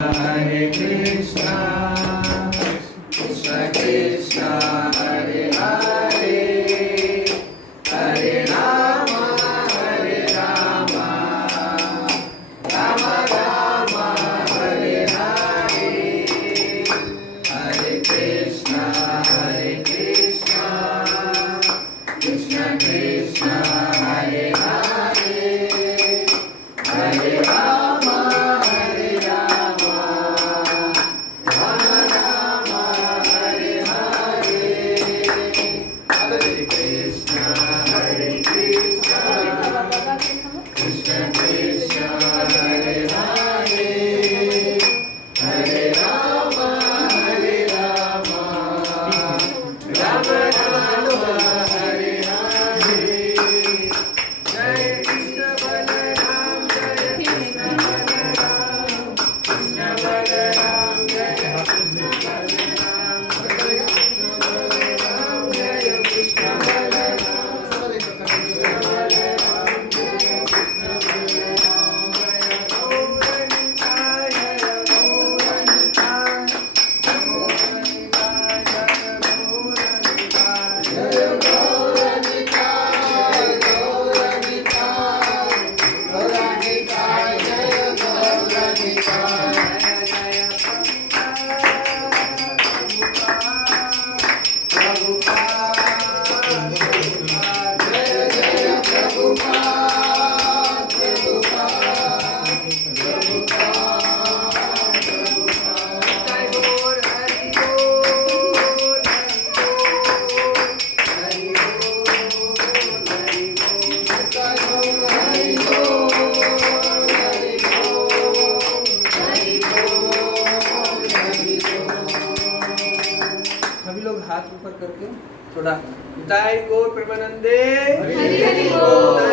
Hare Krishna, Krishna Krishna, Hare Hare, Hare Rama, Hare Rama, Rama Rama, Hare Hare, Hare Krishna, Krishna Krishna, Hare Hare, Hare Rama, Hare Rama, Rama Rama, Hare Hare, Hare Krishna, Krishna Krishna, Hare Hare, Hare Rama, Hare Rama, Rama Rama, Hare Hare, Jai Krishna Balaram, Jai Krishna Balaram, Krishna Balaram, Jai Krishna Balaram, Jai Krishna Balaram, Jai Krishna Balaram, Krishna Balaram, Jai Krishna Balaram, Jai Gauranita, Gauranita, Gauranita, Jai Gauranita, सभी लोग हाथ ऊपर करके थोड़ा जय गौर प्रेमानंदे, हरि हरि बोल।